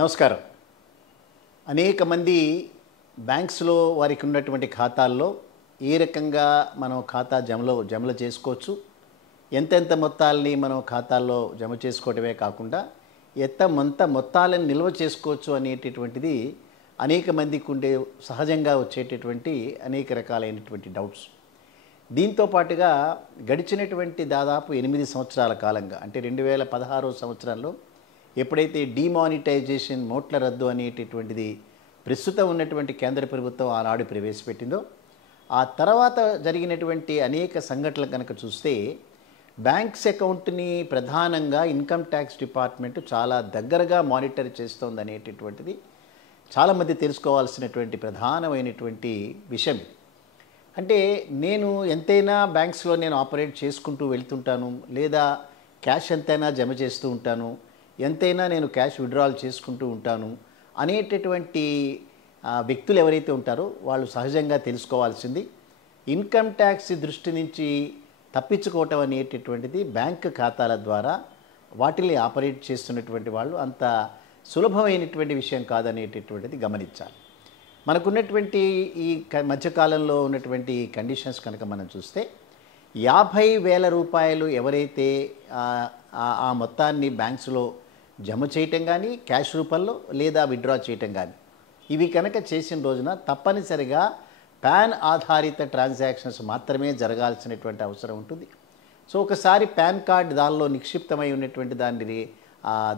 నమస్కారం. అనేక మంది బ్యాంక్స్లో వారికి ఉన్నటువంటి ఖాతాల్లో ఏ రకంగా మనం ఖాతా జమలు చేసుకోవచ్చు, ఎంతెంత మొత్తాలని మనం ఖాతాల్లో జమ చేసుకోవడమే కాకుండా మొత్తాలను నిల్వ చేసుకోవచ్చు అనేటటువంటిది అనేక మందికి ఉండే సహజంగా వచ్చేటటువంటి అనేక రకాలైనటువంటి డౌట్స్. దీంతో పాటుగా గడిచినటువంటి దాదాపు 8 సంవత్సరాల కాలంగా, అంటే 2016 సంవత్సరంలో ఎప్పుడైతే డిమానిటైజేషన్, నోట్ల రద్దు అనేటటువంటిది ప్రస్తుతం ఉన్నటువంటి కేంద్ర ప్రభుత్వం ఆనాడు ప్రవేశపెట్టిందో, ఆ తర్వాత జరిగినటువంటి అనేక సంఘటనలు కనుక చూస్తే బ్యాంక్స్ అకౌంట్ని ప్రధానంగా ఇన్కమ్ ట్యాక్స్ డిపార్ట్మెంట్ చాలా దగ్గరగా మానిటర్ చేస్తోంది అనేటటువంటిది చాలామంది తెలుసుకోవాల్సినటువంటి ప్రధానమైనటువంటి విషయం. అంటే నేను ఎంతైనా బ్యాంక్స్లో ఆపరేట్ చేసుకుంటూ వెళ్తుంటాను, లేదా క్యాష్ ఎంతైనా జమ చేస్తూ ఉంటాను, ఎంతైనా నేను క్యాష్ విత్డ్రాల్ చేసుకుంటూ ఉంటాను అనేటటువంటి వ్యక్తులు ఎవరైతే ఉంటారో వాళ్ళు సహజంగా తెలుసుకోవాల్సింది, ఇన్కమ్ ట్యాక్స్ దృష్టి నుంచి తప్పించుకోవటం అనేటటువంటిది బ్యాంక్ ఖాతాల ద్వారా వాటిని ఆపరేట్ చేస్తున్నటువంటి వాళ్ళు అంత సులభమైనటువంటి విషయం కాదనేటటువంటిది గమనించాలి. మనకున్నటువంటి ఈ మధ్యకాలంలో ఉన్నటువంటి కండిషన్స్ కనుక మనం చూస్తే 50,000 రూపాయలు ఎవరైతే ఆ మొత్తాన్ని బ్యాంక్స్లో జమ చేయటం కానీ, క్యాష్ రూపంలో లేదా విత్డ్రా చేయటం కానీ, ఇవి కనుక చేసిన రోజున తప్పనిసరిగా పాన్ ఆధారిత ట్రాన్సాక్షన్స్ మాత్రమే జరగాల్సినటువంటి అవసరం ఉంటుంది. సో ఒకసారి పాన్ కార్డ్ దానిలో నిక్షిప్తమై ఉన్నటువంటి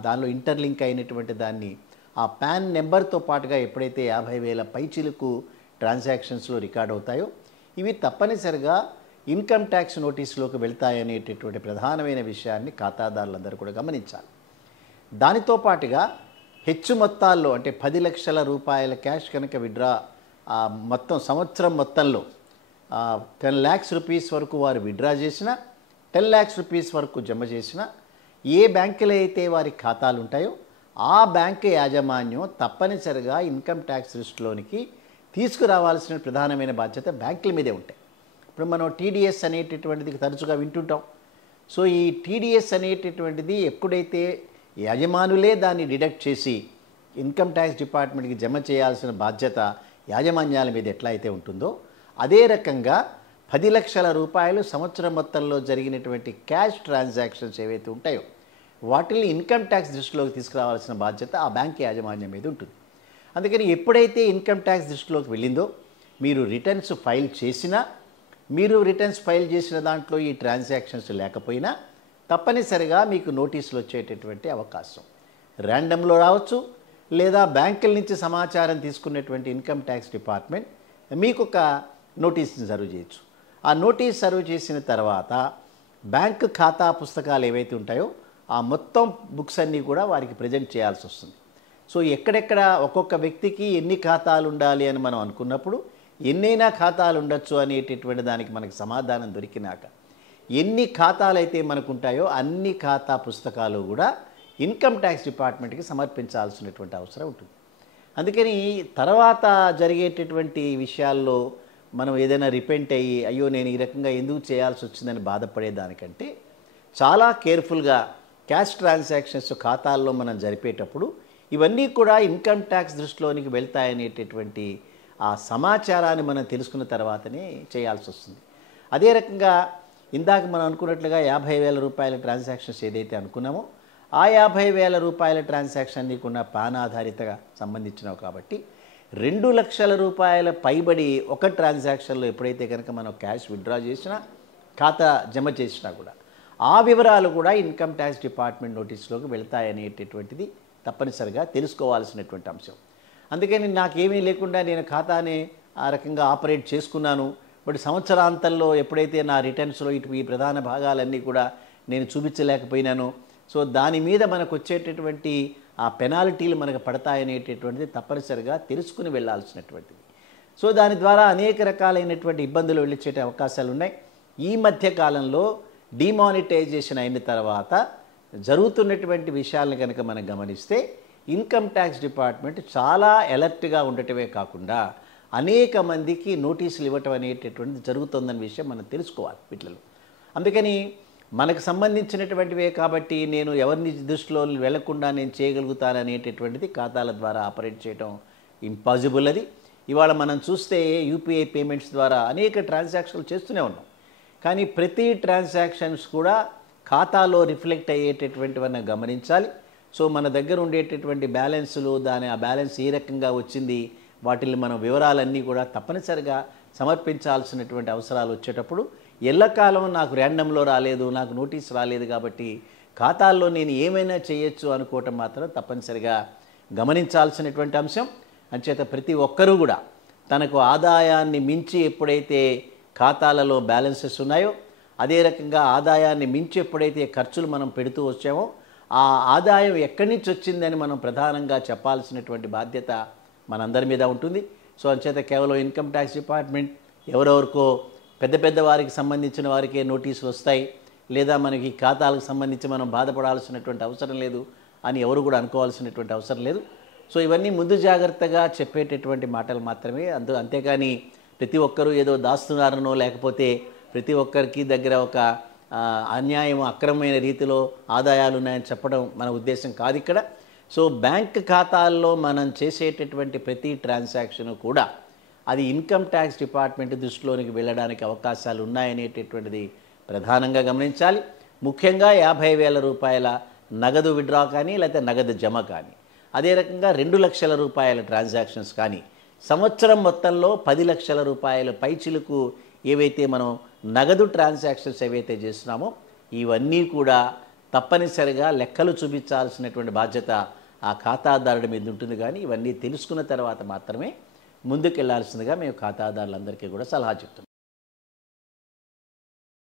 దానిలో ఇంటర్లింక్ అయినటువంటి దాన్ని ఆ పాన్ నెంబర్తో పాటుగా ఎప్పుడైతే 50,000 పైచిలకు ట్రాన్సాక్షన్స్లో రికార్డ్ అవుతాయో ఇవి తప్పనిసరిగా ఇన్కమ్ ట్యాక్స్ నోటీసులోకి వెళ్తాయనేటటువంటి ప్రధానమైన విషయాన్ని ఖాతాదారులందరూ కూడా గమనించాలి. దానితో పాటుగా హెచ్చు మొత్తాల్లో, అంటే 10 లక్షల రూపాయల క్యాష్ కనుక విత్డ్రా మొత్తం సంవత్సరం మొత్తంలో 10 lakhs రూపీస్ వరకు వారు విత్డ్రా చేసిన, 10 lakhs రూపీస్ వరకు జమ చేసిన, ఏ బ్యాంకులో అయితే వారి ఖాతాలు ఉంటాయో ఆ బ్యాంకు యాజమాన్యం తప్పనిసరిగా ఇన్కమ్ ట్యాక్స్ దృష్టిలోనికి తీసుకురావాల్సిన ప్రధానమైన బాధ్యత బ్యాంకుల మీదే ఉంటాయి. ఇప్పుడు మనం టీడీఎస్ అనేటటువంటిది తరచుగా వింటుంటాం. సో ఈ టీడీఎస్ అనేటటువంటిది ఎప్పుడైతే యజమానులే దాన్ని డిడక్ట్ చేసి ఇన్కమ్ ట్యాక్స్ డిపార్ట్మెంట్కి జమ చేయాల్సిన బాధ్యత యాజమాన్యాల మీద ఎట్లా అయితే ఉంటుందో, అదే రకంగా 10 లక్షల రూపాయలు సంవత్సరం మొత్తంలో జరిగినటువంటి క్యాష్ ట్రాన్సాక్షన్స్ ఏవైతే ఉంటాయో వాటిని ఇన్కమ్ ట్యాక్స్ దృష్టిలోకి తీసుకురావాల్సిన బాధ్యత ఆ బ్యాంక్ యాజమాన్యం మీద ఉంటుంది. అందుకని ఎప్పుడైతే ఇన్కమ్ ట్యాక్స్ దృష్టిలోకి వెళ్ళిందో, మీరు రిటర్న్స్ ఫైల్ చేసిన దాంట్లో ఈ ట్రాన్సాక్షన్స్ లేకపోయినా తప్పనిసరిగా మీకు నోటీసులు వచ్చేటటువంటి అవకాశం ర్యాండమ్లో రావచ్చు, లేదా బ్యాంకుల నుంచి సమాచారం తీసుకున్నటువంటి ఇన్కమ్ ట్యాక్స్ డిపార్ట్మెంట్ మీకు ఒక నోటీస్ని సర్వ్ చేయొచ్చు. ఆ నోటీస్ సర్వ్ చేసిన తర్వాత బ్యాంకు ఖాతా పుస్తకాలు ఏవైతే ఉంటాయో ఆ మొత్తం బుక్స్ అన్నీ కూడా వారికి ప్రజెంట్ చేయాల్సి వస్తుంది. సో ఎక్కడెక్కడ ఒక్కొక్క వ్యక్తికి ఎన్ని ఖాతాలు ఉండాలి అని మనం అనుకున్నప్పుడు ఎన్నైనా ఖాతాలు ఉండొచ్చు అనేటటువంటి దానికి మనకు సమాధానం దొరికినాక ఎన్ని ఖాతాలు అయితే మనకు ఉంటాయో అన్ని ఖాతా పుస్తకాలు కూడా ఇన్కమ్ ట్యాక్స్ డిపార్ట్మెంట్కి సమర్పించాల్సినటువంటి అవసరం ఉంటుంది. అందుకని తర్వాత జరిగేటటువంటి విషయాల్లో మనం ఏదైనా రిపెంట్ అయ్యి అయ్యో నేను ఈ రకంగా ఎందుకు చేయాల్సి వచ్చిందని బాధపడేదానికంటే చాలా కేర్ఫుల్గా క్యాష్ ట్రాన్సాక్షన్స్ ఖాతాల్లో మనం జరిపేటప్పుడు ఇవన్నీ కూడా ఇన్కమ్ ట్యాక్స్ దృష్టిలోనికి వెళ్తాయనేటటువంటి ఆ సమాచారాన్ని మనం తెలుసుకున్న తర్వాతనే చేయాల్సి వస్తుంది. అదే రకంగా ఇందాక మనం అనుకున్నట్లుగా 50,000 రూపాయల ట్రాన్సాక్షన్స్ ఏదైతే అనుకున్నామో ఆ 50,000 రూపాయల ట్రాన్సాక్షన్ నీకున్న పాన్ ఆధారితగా సంబంధించినవి కాబట్టి 2 లక్షల రూపాయల పైబడి ఒక ట్రాన్సాక్షన్లో ఎప్పుడైతే కనుక మనం క్యాష్ విత్డ్రా చేసినా, ఖాతా జమ చేసినా కూడా ఆ వివరాలు కూడా ఇన్కమ్ ట్యాక్స్ డిపార్ట్మెంట్ నోటీసులోకి వెళ్తాయనేటటువంటిది తప్పనిసరిగా తెలుసుకోవాల్సినటువంటి అంశం. అందుకని నాకేమీ లేకుండా నేను ఖాతాని ఆ రకంగా ఆపరేట్ చేసుకున్నాను, బట్ సంవత్సరాంతంలో ఎప్పుడైతే నా రిటర్న్స్లో ఈ ప్రధాన భాగాలన్నీ కూడా నేను చూపించలేకపోయినాను, సో దాని మీద మనకు వచ్చేటటువంటి ఆ పెనాల్టీలు మనకు పడతాయనేటటువంటిది తప్పనిసరిగా తెలుసుకుని వెళ్ళాల్సినటువంటిది. సో దాని ద్వారా అనేక రకాలైనటువంటి ఇబ్బందులు వెళ్ళిచ్చే అవకాశాలు ఉన్నాయి. ఈ మధ్య కాలంలో డిమానిటైజేషన్ అయిన తర్వాత జరుగుతున్నటువంటి విషయాలను కనుక మనం గమనిస్తే ఇన్కమ్ ట్యాక్స్ డిపార్ట్మెంట్ చాలా అలర్ట్గా ఉండటమే కాకుండా అనేక మందికి నోటీసులు ఇవ్వటం అనేటటువంటిది జరుగుతుందన్న విషయం మనం తెలుసుకోవాలి వీటిలో. అందుకని మనకు సంబంధించినటువంటివే కాబట్టి నేను ఎవరిని దృష్టిలో వెళ్లకుండా నేను చేయగలుగుతాననేటటువంటిది ఖాతాల ద్వారా ఆపరేట్ చేయడం ఇంపాసిబుల్. అది ఇవాళ మనం చూస్తే యూపీఐ పేమెంట్స్ ద్వారా అనేక ట్రాన్సాక్షన్లు చేస్తూనే ఉన్నాం. కానీ ప్రతి ట్రాన్సాక్షన్స్ కూడా ఖాతాలో రిఫ్లెక్ట్ అయ్యేటటువంటివన్నీ గమనించాలి. సో మన దగ్గర ఉండేటటువంటి బ్యాలెన్సులు ఆ బ్యాలెన్స్ ఏ రకంగా వచ్చింది వాటిని మనం వివరాలన్నీ కూడా తప్పనిసరిగా సమర్పించాల్సినటువంటి అవసరాలు వచ్చేటప్పుడు ఎల్లకాలం నాకు ర్యాండమ్లో రాలేదు, నాకు నోటీస్ రాలేదు కాబట్టి ఖాతాల్లో నేను ఏమైనా చేయొచ్చు అనుకోవటం మాత్రం తప్పనిసరిగా గమనించాల్సినటువంటి అంశం. అంచేత ప్రతి ఒక్కరూ కూడా తనకు ఆదాయాన్ని మించి ఎప్పుడైతే ఖాతాలలో బ్యాలెన్సెస్ ఉన్నాయో, అదే రకంగా ఆదాయాన్ని మించి ఎప్పుడైతే ఖర్చులు మనం పెడుతూ వచ్చామో ఆ ఆదాయం ఎక్కడి నుంచి వచ్చిందని మనం ప్రధానంగా చెప్పాల్సినటువంటి బాధ్యత మనందరి మీద ఉంటుంది. సో అంచేత కేవలం ఇన్కమ్ ట్యాక్స్ డిపార్ట్మెంట్ ఎవరెవరికో పెద్ద వారికి సంబంధించిన వారికే నోటీసులు వస్తాయి, లేదా మనకి ఖాతాలకు సంబంధించి మనం బాధపడాల్సినటువంటి అవసరం లేదు అని ఎవరు కూడా అనుకోవాల్సినటువంటి అవసరం లేదు. సో ఇవన్నీ ముందు జాగ్రత్తగా చెప్పేటటువంటి మాటలు మాత్రమే. అంతేకాని ప్రతి ఒక్కరూ ఏదో దాస్తున్నారనో లేకపోతే ప్రతి ఒక్కరికి దగ్గర ఒక అన్యాయం అక్రమమైన రీతిలో ఆదాయాలు ఉన్నాయని చెప్పడం మన ఉద్దేశం కాదు ఇక్కడ. సో బ్యాంక్ ఖాతాల్లో మనం చేసేటటువంటి ప్రతి ట్రాన్సాక్షను కూడా అది ఇన్కమ్ ట్యాక్స్ డిపార్ట్మెంట్ దృష్టిలోనికి వెళ్ళడానికి అవకాశాలు ఉన్నాయనేటటువంటిది ప్రధానంగా గమనించాలి. ముఖ్యంగా 50,000 రూపాయల నగదు విడ్రా కానీ లేకపోతే నగదు జమ కానీ, అదే రకంగా 2 లక్షల రూపాయల ట్రాన్సాక్షన్స్ కానీ, సంవత్సరం మొత్తంలో 10 లక్షల రూపాయల పైచిలకు ఏవైతే మనం నగదు ట్రాన్సాక్షన్స్ ఏవైతే చేస్తున్నామో ఇవన్నీ కూడా తప్పనిసరిగా లెక్కలు చూపించాల్సినటువంటి బాధ్యత ఆ ఖాతాదారుడి మీద ఉంటుంది. కానీ ఇవన్నీ తెలుసుకున్న తర్వాత మాత్రమే ముందుకెళ్లాల్సిందిగా మేము ఖాతాదారులందరికీ కూడా సలహా చెప్తున్నాం.